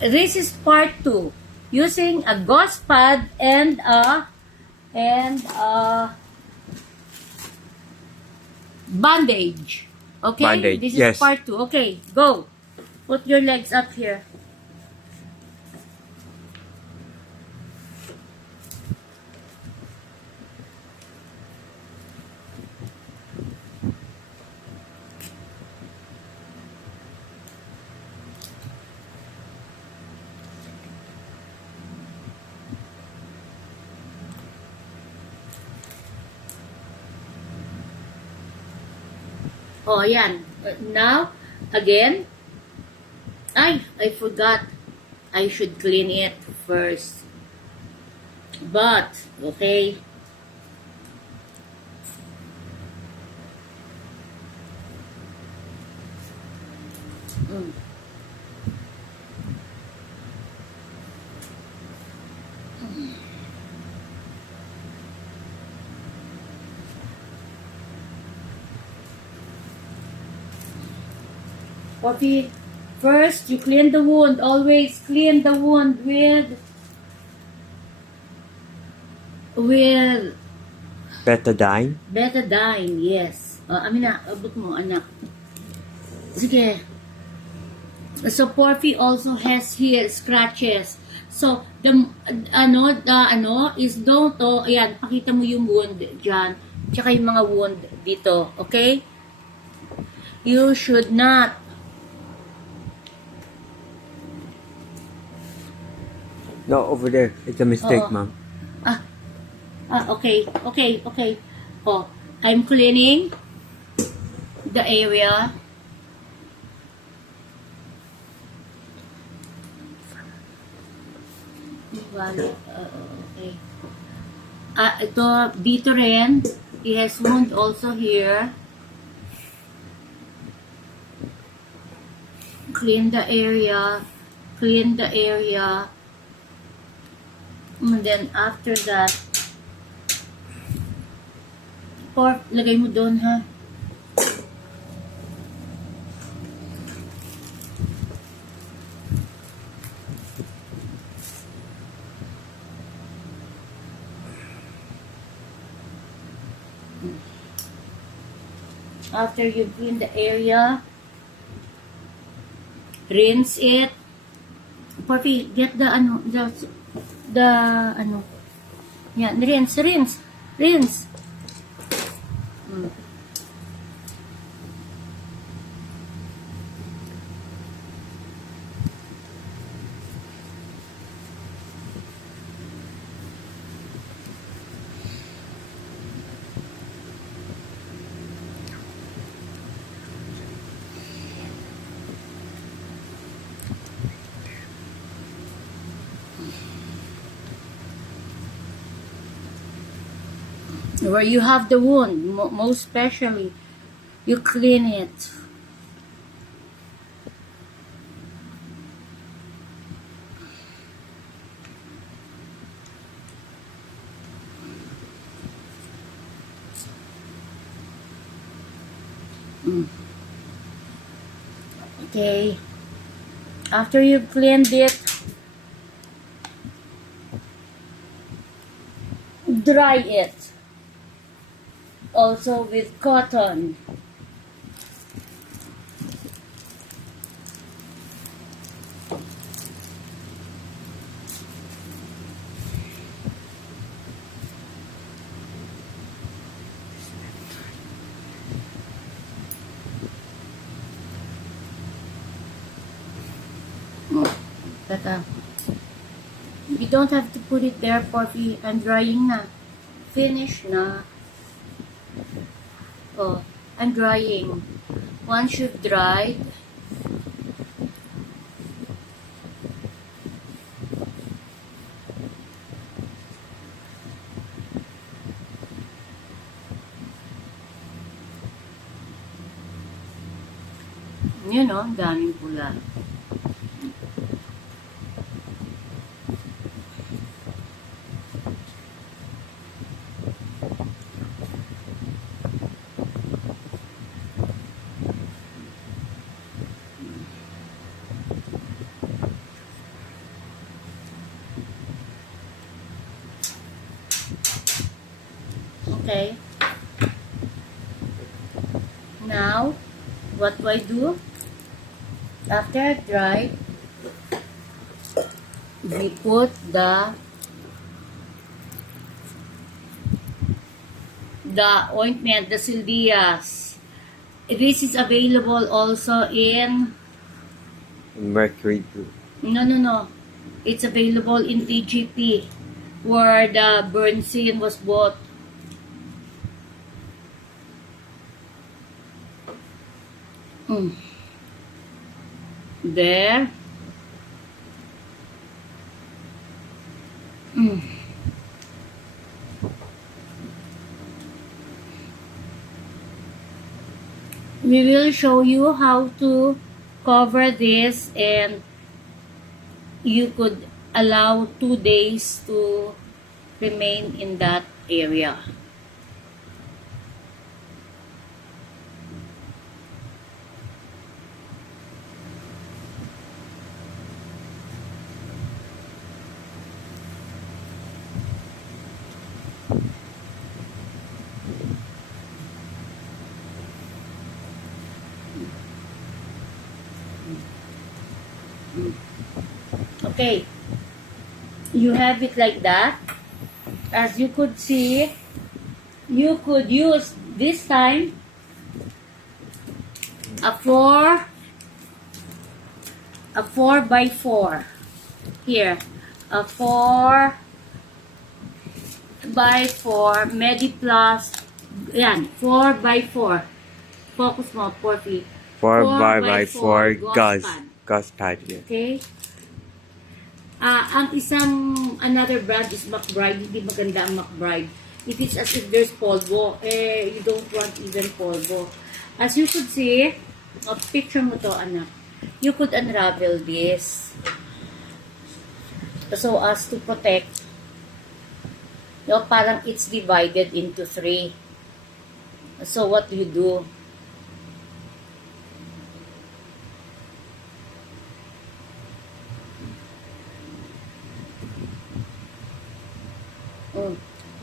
This is part 2. Using a gauze pad and a bandage. Okay? Bandage, This is yes. part 2. Okay, go. Put your legs up here. Oh, ayan. Now, again. I forgot. I should clean it first. But, okay. Mm. Coffee. First, you clean the wound. Always clean the wound with Betadine. betadine. Yes. Amina, abot mo, anak. Sige. So, Porphy also has here scratches. So, the is don't, ayan, pakita mo yung wound dyan. Tsaka yung mga wound dito. Okay? You should not. No, over there. It's a mistake, Oo. ma'am. Okay. Oh, I'm cleaning the area. Okay. Ito, dito rin. He has wound also here. Clean the area. And then after that, lagay mo doon, ha? After you clean the area, rinse it. Porphy, get the yan, rinse. Where you have the wound, most especially, you clean it. Okay. After you've cleaned it, dry it. Also with cotton. Teka. You don't have to put it there, Porphy. I'm drying na. Finish na. Oh, I'm drying. Once you've dried, yun o, daming pula. Okay. Now, what do I do? After I dry, we put the ointment, the Silvias. This is available also in... Mercury Group. No. It's available in TGP, where the Bernstein was bought. There. We will show you how to cover this, and you could allow 2 days to remain in that area. Okay, you have it like that. As you could see, you could use this time a 4 by 4 here, a 4 by 4 MediPlus. Yan, 4 by 4. Focus mo, Porfi. 4 by 4 gauze gauze pad. Yeah. Okay. Ang isang another brand is McBride. Hindi maganda ang McBride. If it's as if there's polvo, you don't want even polvo. As you could see, picture mo to, anak. You could unravel this so as to protect. Parang it's divided into 3. So what do you do?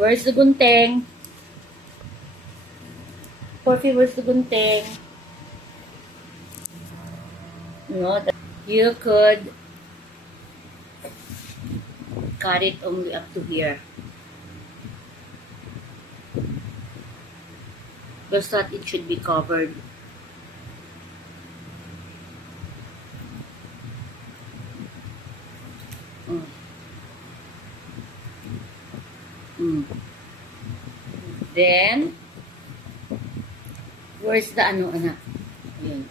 Where's the gunting? Porfi, where's the gunting? You could cut it only up to here. Just that it should be covered. Then, where's the anak? Ayan.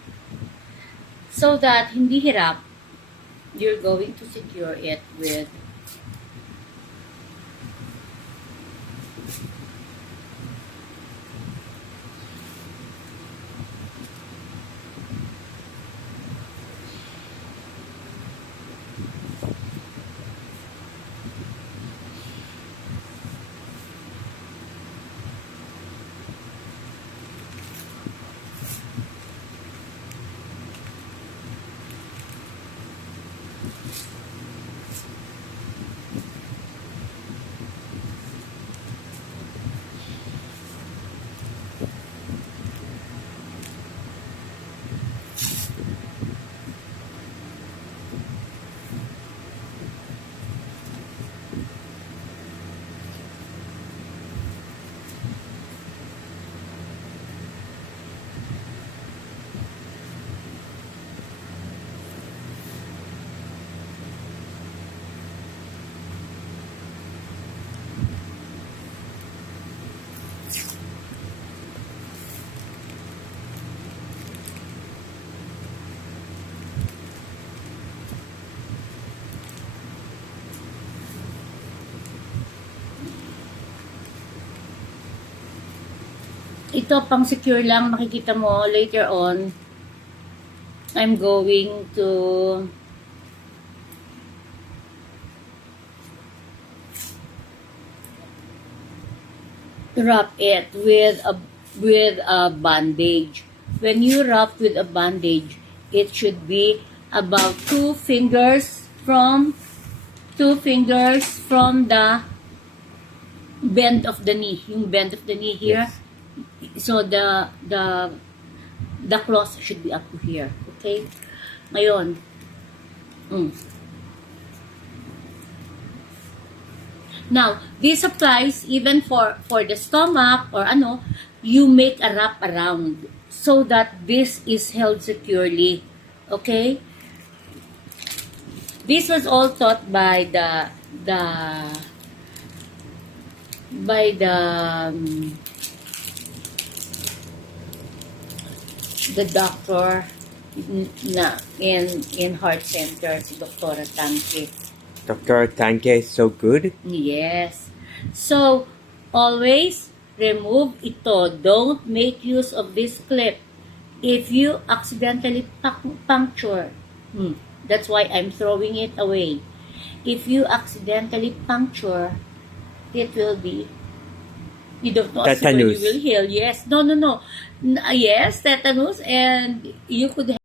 So that hindi hirap, you're going to secure it with ito pang secure lang. Makikita mo later on. I'm going to wrap it with a bandage. When you wrap with a bandage, it should be about 2 fingers from the bend of the knee. Yung bend of the knee here. Yes. So, the cross should be up to here. Okay? Ngayon. Now, this applies even for the stomach or you make a wrap around so that this is held securely. Okay? This was all taught by the doctor na in heart center, si Dr. Tanke. Dr. Tanke is so good. Yes. So, always remove ito. Don't make use of this clip. If you accidentally puncture, that's why I'm throwing it away. If you accidentally puncture, it will be, you don't know when Tetanus. you will heal. Yes. No. Yes, tetanus, and you could